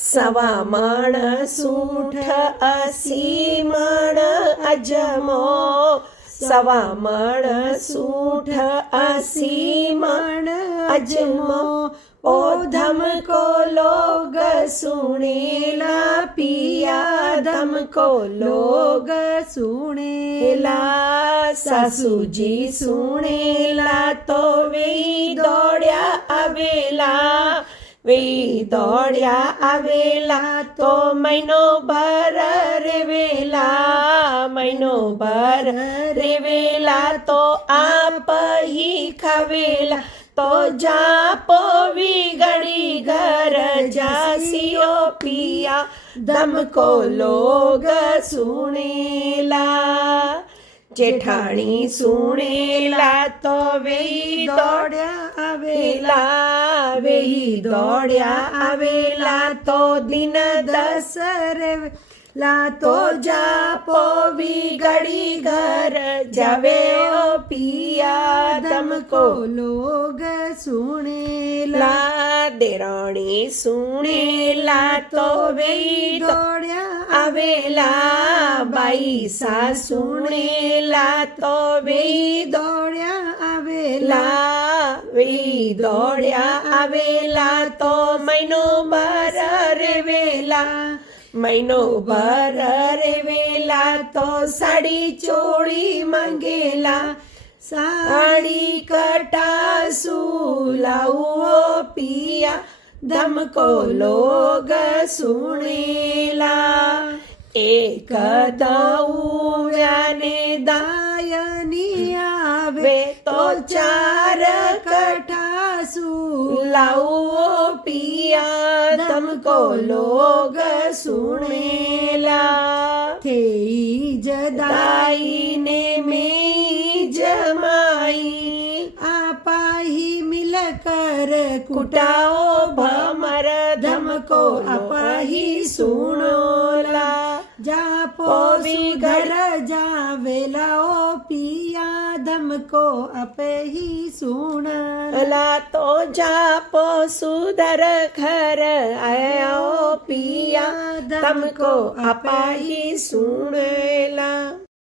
सवा मण सूठ 80 मण अजमो सवा मण सूठ 80 मण अजमो ओ धमको लोग सुनेला पिया धमको लोग सुनेला सासूजी सुनेला तो वे दौड़्या आवेला वे दौड़्या आवेला तो महीनो भर रेवेला महीनो भर रेवेला तो आप ही खावेला तो जापो विगड़ी घर जासियो पिया धमको लोग सुनेला जेठाणी सुनेला तो वेही दौड़्या आवेला वेही दौड़्या आवेला तो दिन 10 रेवेला तो जापो विगड़ी घर जावे ओ पिया धमको लोग सुनेला देराणी सुनेला तो वेही दौड़्या आवेला बाई सा सुनेला तो वेही दौड़्या आवेला वेही दौड़्या आवेला तो महीनो भर रेवेला महीनो भर रेवेला तो साड़ी चोड़ी मांगेला साड़ी कटासू लाओ पिया धमको लोग सुनेला एक दाऊव्याने दायनी आवे तो 4 कटासू लाओ पिया धमको लोग सुनेला थे जदाई ने में जमाई आपाही मिलकर कुटाओ भमर धमको आपाही सुनोला जापो घर जावेला ओ पिया धमको अपे ही सुनला तो जापो सुधर घर आया ओ पिया धमको अपा ही सुनला।